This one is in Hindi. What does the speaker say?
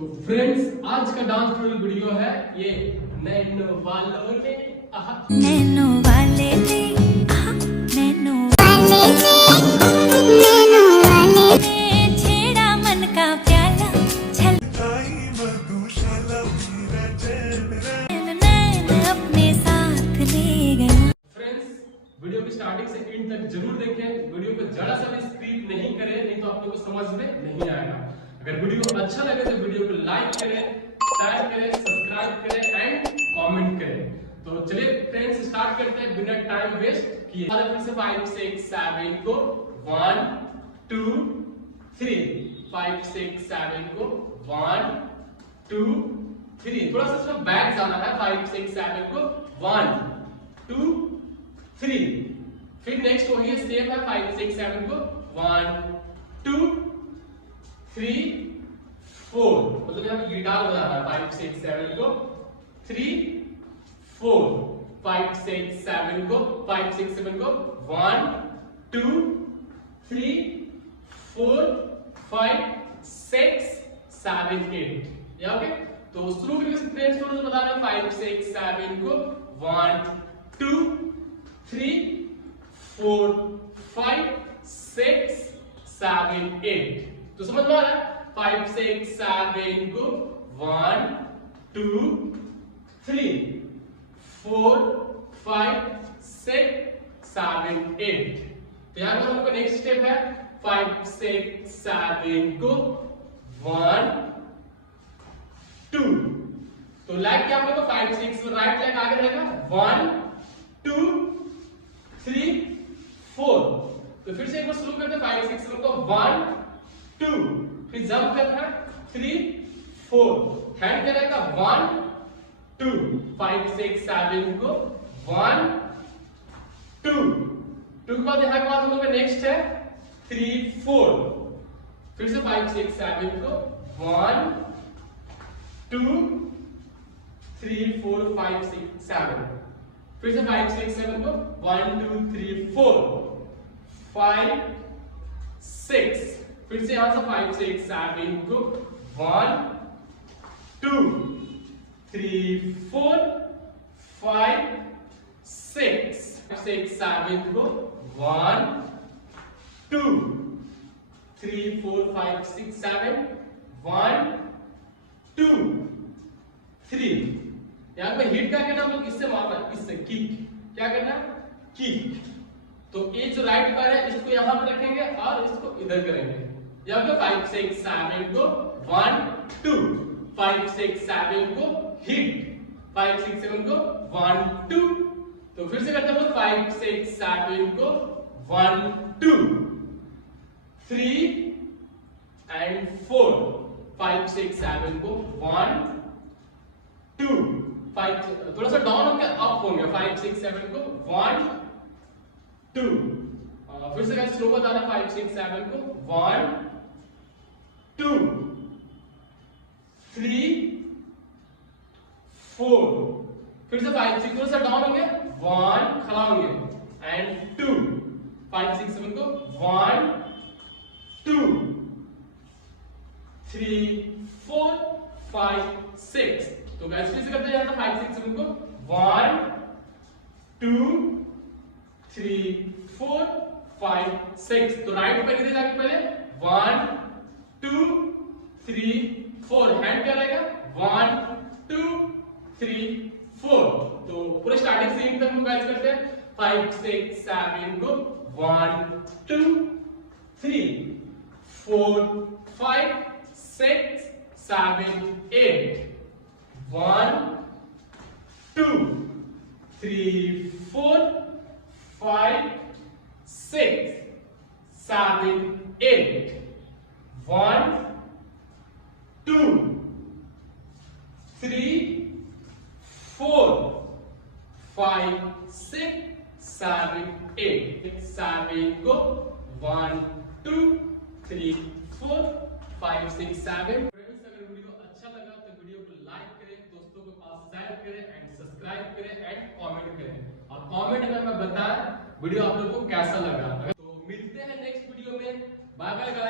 तो फ्रेंड्स, आज का डांस ट्यूटोरियल वीडियो है ये नैनो वालों ने नैनो वाले ने नैनो वाले ने छेड़ा मन का प्याला छलकाई मधुशाला नैन अपने साथ ले गया। फ्रेंड्स, वीडियो की स्टार्टिंग से एंड तक जरूर देखें। वीडियो को जरा सा भी स्किप नहीं करें, नहीं तो आप लोगों को समझ में नहीं आएगा। अगर वीडियो अच्छा लगे तो वीडियो को लाइक करें, शेयर करें, सब्सक्राइब करें एंड कमेंट करें। तो चलिए फ्रेंड्स, स्टार्ट करते हैं बिना टाइम वेस्ट किए। फिर से 5 6 7 को 1 2 3 5 6 7 को 1 2 3। थोड़ा सा इसमें बैक जाना है। 5 6 7 को 1 2 3। फिर नेक्स्ट वही स्टेप है 5 6 7 को 1 2 3 4। मतलब यहाँ पे गिटार बजाना है। 5 6 7 को 3 4 5 6 7 को 5 6 7 को 1 2 3 4 5 6 7 8। या ओके। तो शुरू करके फ्रेंड्स थोड़ा सा बता रहे हैं। 5 6 7 को 1 2 3 4 5 6 7 8। तो समझ में आ रहा है? 5 6 7 को 1 2 3 4 5 6 7 8। तो यहाँ पर हमको नेक्स्ट स्टेप है 5 6 7 को 1 2। तो लाइक क्या होगा? 5 6 में राइट लेग आगे रहेगा 1 2 3 4। तो फिर से एक बार शुरू करते हैं। 5 6 7 को 1 2। फिर जंप करना है 3 4। हैंड करेगा 1 2 5 6 7 को 1 2 2 के बाद यहाँ के बाद हम लोग का नेक्स्ट है 3 4। फिर से 5 6 7 को 1 2 3 4 5 6 7। फिर से 5 6 7 को 1 2 3 4 5 6। फिर से यहां से 5 6 7 को 1 2 3 4 5 6 6 7 को 1 2 3 4 5 6 7 1 2 3। यहां पे हिट क्या करना हम लोग? इससे मारना, इससे किक। क्या करना? किक। तो ये जो राइट पैर है इसको यहां पे रखेंगे और इसको इधर करेंगे। यहाँ पे 5 6 7 को 1 2 5 6 7 को हिट 5 6 7 को 1 2। तो फिर से करते हैं 5 6 7 को 1 2 3 एंड 4 5 6 7 को 1 2 5। थोड़ा सा डाउन होंगे अप होंगे। 5 6 7 को 1 2। फिर से स्लो बताना। 5 6 7 को 1 2 3 4। फिर से 5 6 थोड़ा सा डाउन होंगे 1 खड़ा होंगे एंड 2 5 6 7 को 1 2 3 4 5 6। तो गाइस फिर से करते हैं। 5 6 7 को 1 2 3 4 5 6। तो राइट पे कितने जाके पहले 1 2 3 4। हैंड क्या रहेगा? 1 2 3 4। तो पूरे स्टार्टिंग से एंड तक हम गाइस करते हैं। 5 6 7 को 1 2 3 4 5 6 7 8 1 2 3 4 5 6 7 8 1 2 3 4 5 6 7 8 7 को 1 2 3 4 5 6 7। फ्रेंड्स, अगर वीडियो अच्छा लगा तो वीडियो को लाइक करें, दोस्तों के पास शेयर करें एंड सब्सक्राइब करें एंड कमेंट करें। और कमेंट में हमें बताएं वीडियो आप लोगों को कैसा लगा। तो मिलते हैं नेक्स्ट वीडियो में। Bye bye guys.